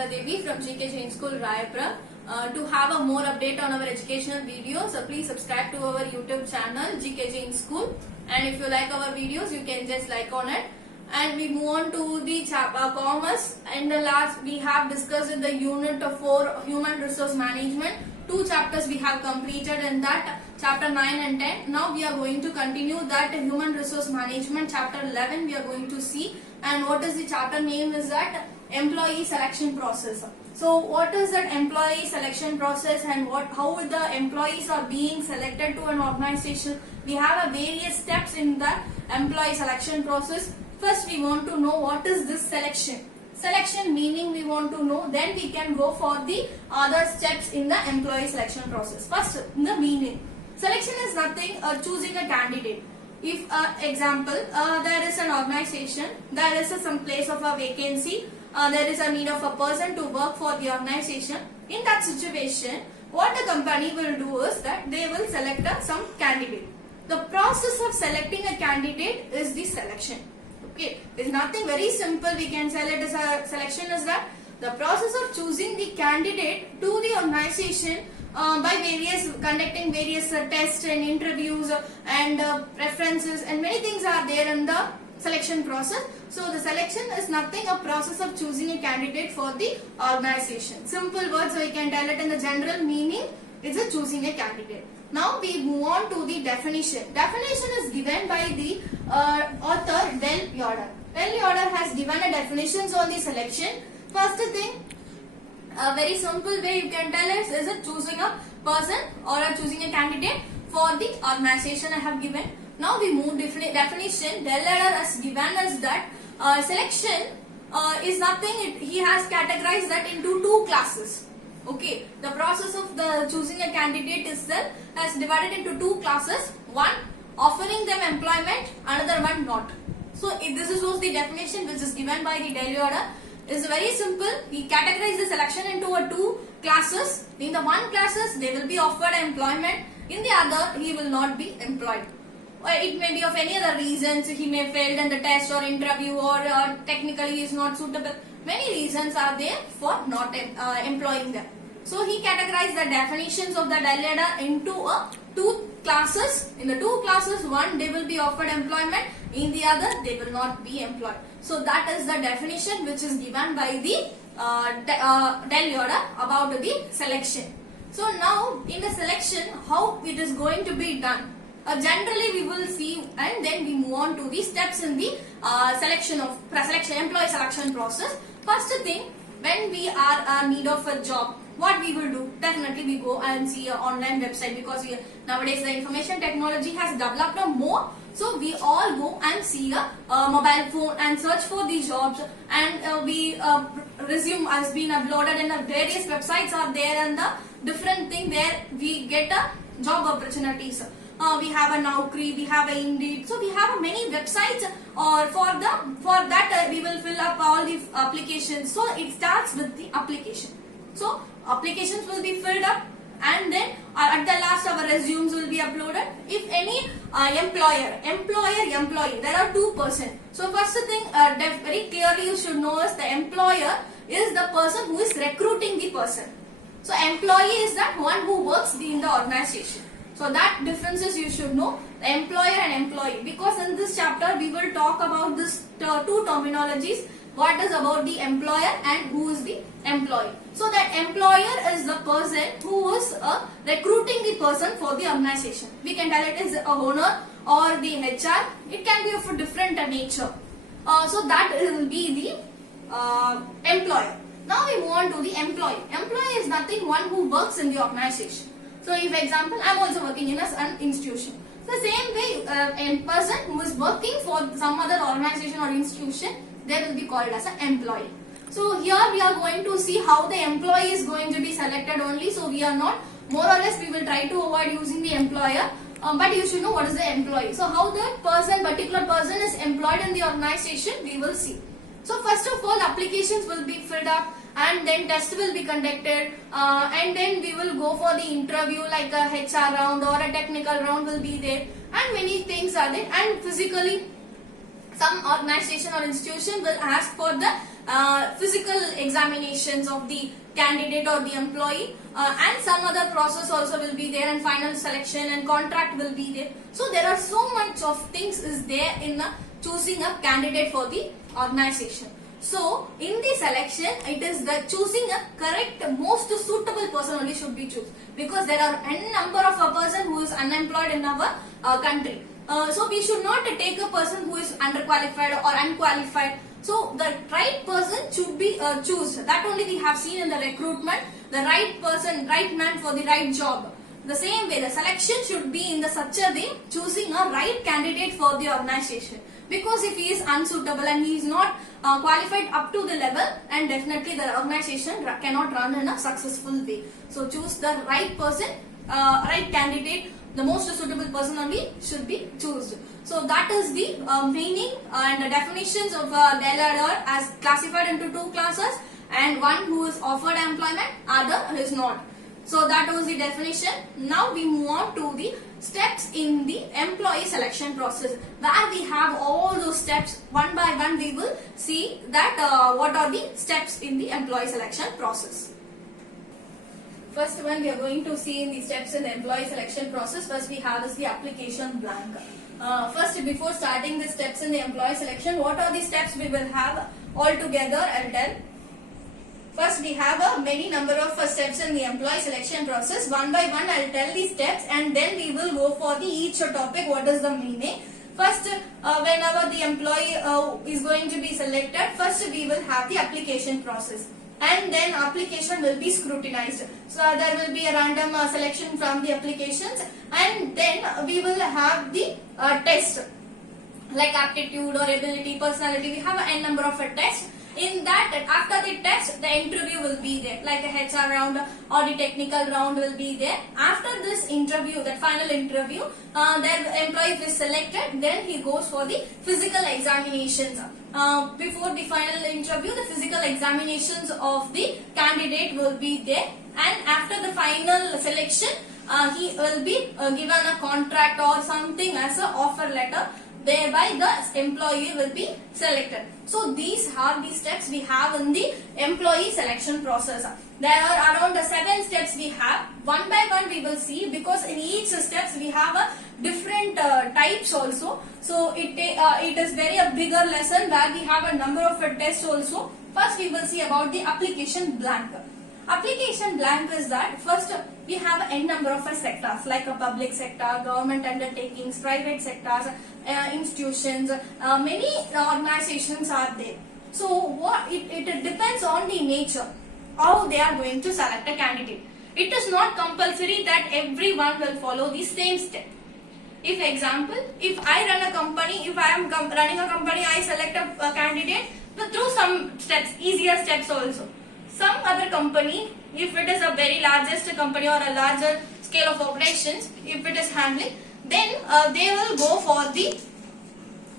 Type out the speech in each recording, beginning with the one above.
Deepika Devi from GK Jain School, Raipura. To have a more update on our educational videos, please subscribe to our YouTube channel GK Jain School. And if you like our videos, you can just like on it. And we move on to the commerce. In the last, we have discussed in the unit 4 human resource management. 2 chapters we have completed in that, chapter 9 and 10. Now we are going to continue that human resource management, chapter 11 we are going to see. And what is the chapter name is that employee selection process. So what is that employee selection process and how the employees are being selected to an organization? We have a various steps in the employee selection process. First we want to know what is this selection. Selection meaning we want to know, then we can go for the other steps in the employee selection process. First, the meaning. Selection is nothing choosing a candidate. If example, there is an organization, there is some place of a vacancy, there is a need of a person to work for the organization. In that situation, what the company will do is that they will select some candidate. The process of selecting a candidate is the selection. Okay, it's nothing very simple. We can tell it as a selection is that the process of choosing the candidate to the organization by conducting various tests and interviews and preferences and many things are there in the selection process. So the selection is nothing a process of choosing a candidate for the organization. Simple words, so we can tell it in the general meaning. It's a choosing a candidate. Now we move on to the definition. Definition is given by the author Del Yoder. Del Yoder has given a definitions on the selection. First thing, a very simple way you can tell it is a choosing a person or a choosing a candidate for the organization I have given. Now we move definition. Del Yoder has given us that selection is nothing. He has categorized that into 2 classes. Okay, the process of the choosing a candidate itself has divided into 2 classes. One, offering them employment, another one not. So this is the definition which is given by the Del Yoder. It's very simple. He categorized the selection into 2 classes. In the one classes, they will be offered employment. In the other, he will not be employed. It may be of any other reasons. He may failed in the test or interview or technically he is not suitable. Many reasons are there for not employing them. So he categorized the definitions of the Del Yoder into 2 classes. In the 2 classes, one they will be offered employment, in the other they will not be employed. So that is the definition which is given by the Del Yoder about the selection. So now in the selection, how it is going to be done? Generally we will see and then we move on to the steps in the employee selection process. First thing, when we are in need of a job, what we will do? Definitely we go and see an online website because nowadays the information technology has developed more. So we all go and see a mobile phone and search for the jobs, and resume has been uploaded and the various websites are there and the different thing where we get a job opportunities. We have a Naukri, we have a Indeed, so we have many websites. Or for that we will fill up all the applications. So it starts with the application. So applications will be filled up, and then at the last our resumes will be uploaded. If any employee, there are 2 persons. So first thing, very clearly you should know is the employer is the person who is recruiting the person. So employee is that one who works in the organization. So that differences you should know, the employer and employee, because in this chapter we will talk about this 2 terminologies. What is about the employer and who is the employee. So the employer is the person who is recruiting the person for the organization. We can tell it is a owner or the HR. It can be of a different nature. So that will be the employer. Now we move on to the employee. Employee is nothing one who works in the organization. So if example, I am also working in an institution. So same way, a person who is working for some other organization or institution, they will be called as an employee. So here we are going to see how the employee is going to be selected only. So we are not, more or less we will try to avoid using the employer. But you should know what is the employee. So how the particular person is employed in the organization, we will see. So first of all, applications will be filled up, and then test will be conducted, and then we will go for the interview like a HR round or a technical round will be there, and many things are there. And some organization or institution will ask for the physical examinations of the candidate or the employee, and some other process also will be there, and final selection and contract will be there. So there are so much of things is there in choosing a candidate for the organization. So in the selection, it is the choosing a correct, most suitable person only should be chosen, because there are n number of a person who is unemployed in our country. So we should not take a person who is underqualified or unqualified. So the right person should be chosen. That only we have seen in the recruitment, the right person, right man for the right job. The same way, the selection should be in the such a way, choosing a right candidate for the organization. Because if he is unsuitable and he is not qualified up to the level, and definitely the organization cannot run in a successful way. So choose the right person, right candidate, the most suitable person only should be chosen. So that is the meaning and the definitions of DELADOR as classified into two classes, and one who is offered employment, other is not. So that was the definition. Now we move on to the steps in the employee selection process, where we have all those steps. One by one we will see that what are the steps in the employee selection process. First one we are going to see in the steps in the employee selection process. First we have is the application blank. First, before starting the steps in the employee selection, what are the steps we will have all together? I'll tell. First, we have a many number of steps in the employee selection process. One by one, I'll tell the steps, and then we will go for the each topic. What is the meaning? First, whenever the employee is going to be selected, first we will have the application process, and then application will be scrutinized. So there will be a random selection from the applications, and then we will have the test like aptitude or ability, personality. We have n number of tests. In that, after the test, the interview will be there, like a HR round or the technical round will be there. After this interview, that final interview, the employee is selected, then he goes for the physical examinations. Before the final interview, the physical examinations of the candidate will be there, and after the final selection, he will be given a contract or something as an offer letter. Thereby the employee will be selected. So these are the steps we have in the employee selection process. There are around 7 steps we have. One by one we will see, because in each steps we have a different types also. So it is very a bigger lesson where we have a number of tests also. First we will see about the application blank. Application blank is that first we have n number of sectors like a public sector, government undertakings, private sectors, institutions, many organizations are there. So what it depends on the nature, how they are going to select a candidate. It is not compulsory that everyone will follow the same step. If example, if I run a company, if I am running a company, I select a candidate through some steps, easier steps also. Some other company, if it is a very largest company or a larger scale of operations, if it is handling, then they will go for the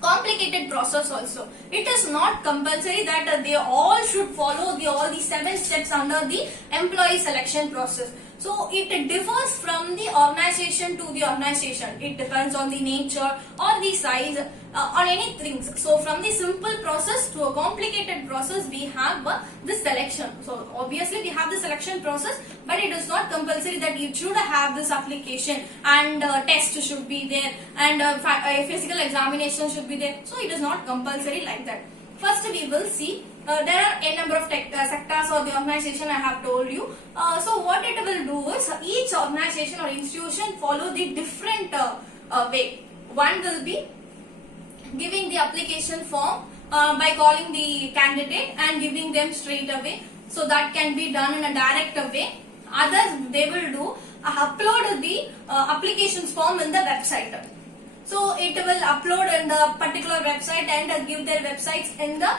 complicated process also. It is not compulsory that they all should follow all the 7 steps under the employee selection process. So it differs from the organization to the organization. It depends on the nature or the size or anything. So from the simple process to a complicated process, we have this selection. So obviously we have the selection process, but it is not compulsory that you should have this application and test should be there, and a physical examination should be there. So it is not compulsory like that. First we will see there are a number of sectors or the organization I have told you. So what it will do is each organization or institution follow the different way. One will be giving the application form by calling the candidate and giving them straight away. So that can be done in a direct way. Others, they will do upload the applications form in the website. So it will upload in the particular website and give their websites in the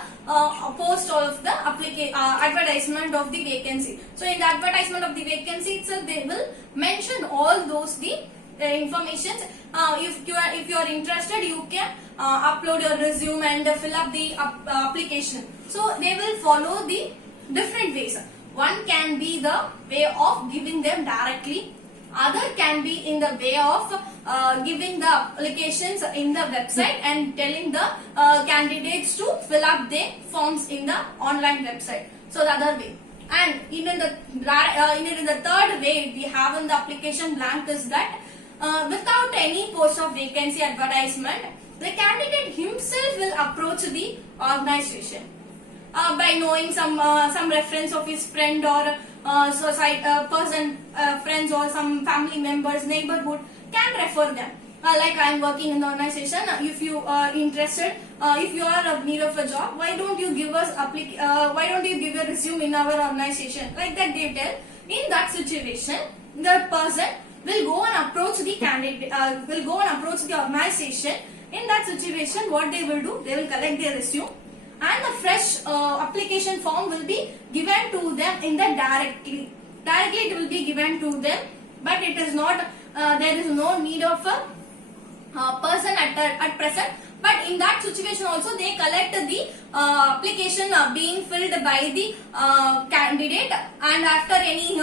post of the advertisement of the vacancy. So in the advertisement of the vacancy itself, they will mention all those the informations. If you are interested, you can upload your resume and fill up the application. So they will follow the different ways. One can be the way of giving them directly Other can be in the way of giving the applications in the website and telling the candidates to fill up their forms in the online website. So the other way. And even the third way we have in the application blank is that without any post of vacancy advertisement, the candidate himself will approach the organization by knowing some reference of his friend or friends or some family members, neighborhood can refer them. Like I am working in the organization. If you are interested, if you are in need of a job, why don't you give us why don't you give your resume in our organization? Like that they tell. In that situation, the person will go and approach the candidate. Will go and approach the organization. In that situation, what they will do? They will collect their resume, and the fresh application form will be given to them in the directly. Directly it will be given to them, but it is not. There is no need of a person at present. But in that situation also they collect the application being filled by the candidate, and after any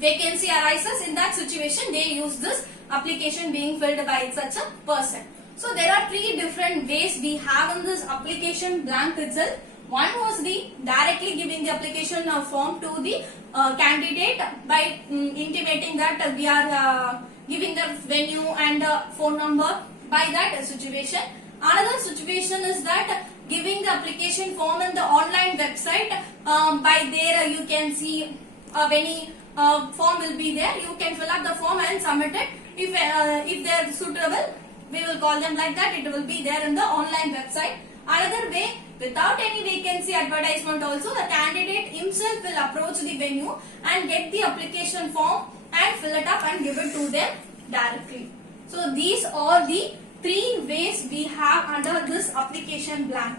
vacancy arises in that situation they use this application being filled by such a person. So there are three different ways we have in this application blank itself. One was the directly giving the application form to the candidate by intimating that we are giving the venue and phone number by that situation. Another situation is that giving the application form in the online website. By there you can see any form will be there. You can fill up the form and submit it. If they are suitable, we will call them like that. It will be there in the online website. Another way, without any vacancy advertisement also, the candidate himself will approach the venue and get the application form and fill it up and give it to them directly. So these are the three ways we have under this application blank.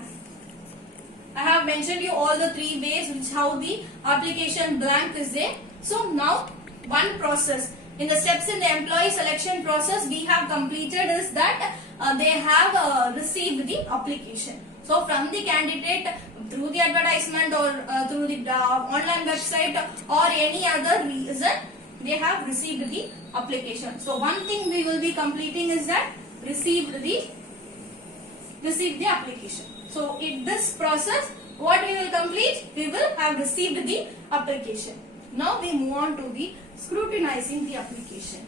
I have mentioned you all the three ways which how the application blank is there. So now one process. In the steps in the employee selection process we have completed is that they have received the application. So from the candidate through the advertisement or through the online website or any other reason, they have received the application. So one thing we will be completing is that received the application. So in this process, what we will complete? We will have received the application. Now we move on to the scrutinizing the application.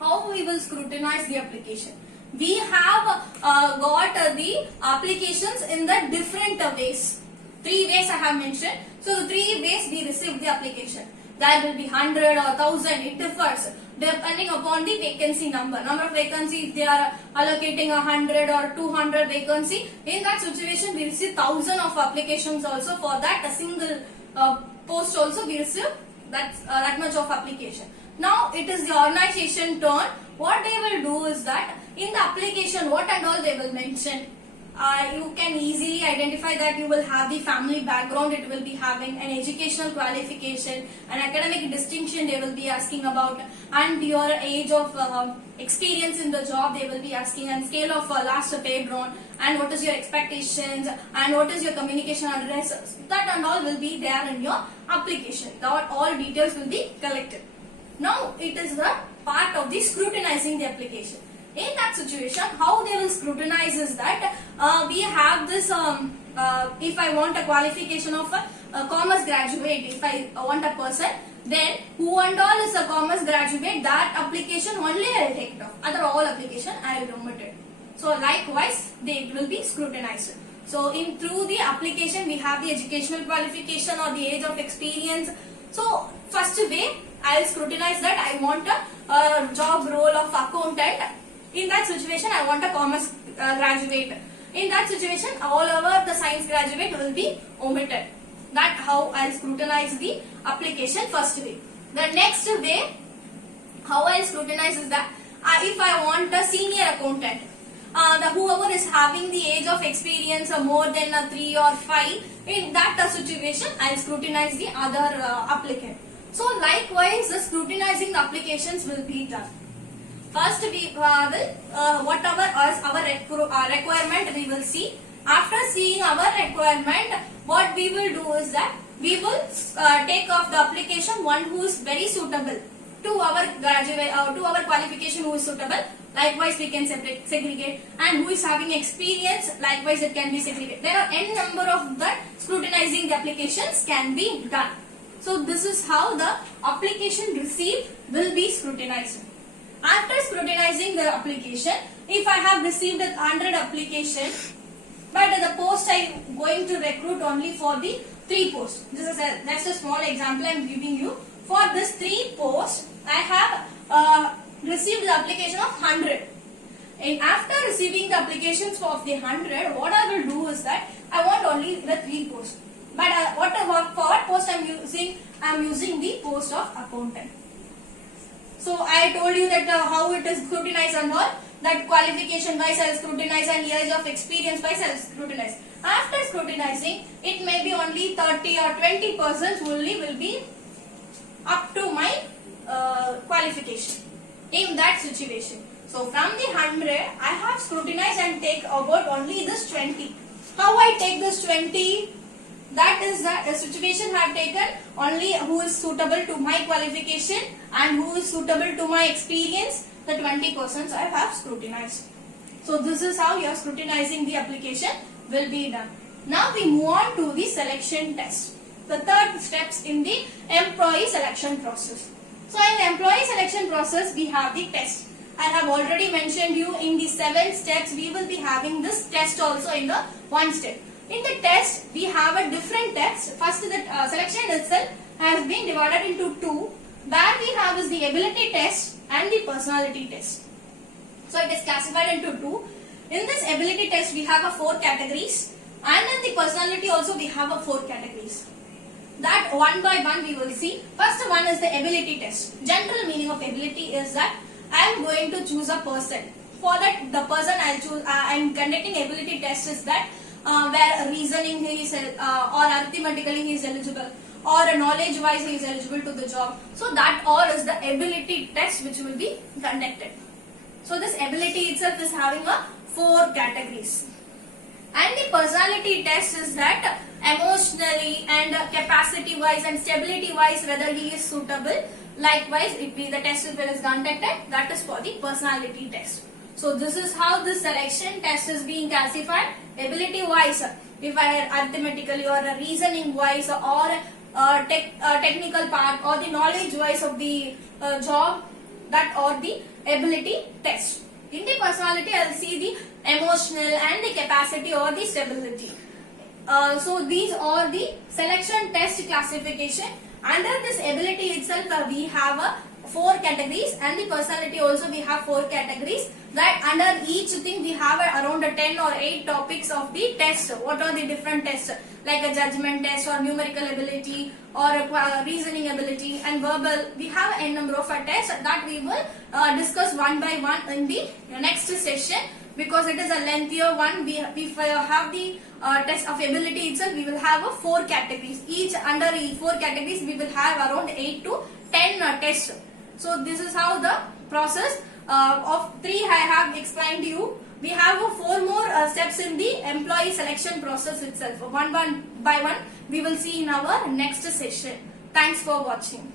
How we will scrutinize the application? We have got the applications in the different ways. Three ways I have mentioned. So the three ways we receive the application. There will be 100 or 1000. It differs depending upon the vacancy number. Number of vacancy, if they are allocating 100 or 200 vacancy, in that situation we receive 1000 of applications also. For that a single post also we receive that much of application. Now it is the organization turn. What they will do is that in the application what and all they will mention. You can easily identify that you will have the family background, it will be having an educational qualification, an academic distinction they will be asking about, and your age of experience in the job they will be asking, and scale of last pay run, and what is your expectations, and what is your communication address. That and all will be there in your application. All details will be collected. Now it is the part of the scrutinizing the application. In that situation, how they will scrutinize is that we have this, if I want a qualification of a commerce graduate, if I want a person, then who and all is a commerce graduate, that application only I will take it off. Other all application I will omit it. So likewise, it will be scrutinized. So through the application, we have the educational qualification or the age of experience. So first way, I will scrutinize that I want a job role of accountant. In that situation, I want a commerce graduate. In that situation, all over the science graduate will be omitted. That how I will scrutinize the application first way. The next way, how I will scrutinize is that if I want a senior accountant, whoever is having the age of experience more than 3 or 5, in that situation, I will scrutinize the other applicant. So likewise, the scrutinizing the applications will be done. First we will whatever is our requirement we will see. After seeing our requirement, what we will do is that we will take off the application one who is very suitable. to our graduate to our qualification who is suitable. Likewise, we can segregate, and who is having experience. Likewise, it can be segregated. There are n number of the scrutinizing the applications can be done. So this is how the application received will be scrutinized. After scrutinizing the application, if I have received 100 application, but the post I am going to recruit only for the 3 posts. This is that's a small example I am giving you. For this 3 posts, I have received the application of 100. And after receiving the applications of the 100, what I will do is that I want only the 3 posts. But for what post I am using the post of accountant. So I told you that how it is scrutinized and all. That qualification wise I will scrutinize and years of experience wise I will scrutinize. After scrutinizing, it may be only 30 or 20% only will be up to my qualification in that situation. So from the 100, I have scrutinized and take about only this 20. How I take this 20? That is the situation I have taken only who is suitable to my qualification and who is suitable to my experience. The 20% I have scrutinized. So this is how your scrutinizing the application will be done. Now we move on to the selection test. The third steps in the employee selection process. So in the employee selection process, we have the test. I have already mentioned you in the 7 steps, we will be having this test also in the 1 step. In the test, we have a different test. First, the selection itself has been divided into 2. Where we have is the ability test and the personality test. So it is classified into 2. In this ability test, we have 4 categories, and in the personality also we have 4 categories. That one by one we will see. First one is the ability test. General meaning of ability is that I am going to choose a person. For that, the person I will choose, I am conducting ability test is that where reasoning he is or arithmetically he is eligible, or knowledge wise he is eligible to the job. So that all is the ability test which will be conducted. So this ability itself is having 4 categories. And the personality test is that emotionally and capacity wise and stability wise whether he is suitable. Likewise, if the test is conducted, that is for the personality test. So this is how this selection test is being classified. Ability wise, if I arithmetically or reasoning wise or technical part or the knowledge wise of the job, that or the ability test. In the personality, I will see the emotional and the capacity or the stability. So these are the selection test classification. Under this ability itself, we have 4 categories, and the personality also we have 4 categories. That under each thing we have around 10 or 8 topics of the test. What are the different tests? Like a judgment test or numerical ability or reasoning ability and verbal. We have a number of tests that we will discuss one by one in the next session, because it is a lengthier one. We have the test of ability itself, we will have 4 categories. Each under each 4 categories we will have around 8 to 10 tests. So this is how the process of 3 I have explained to you. We have 4 more steps in the employee selection process itself. One by one we will see in our next session. Thanks for watching.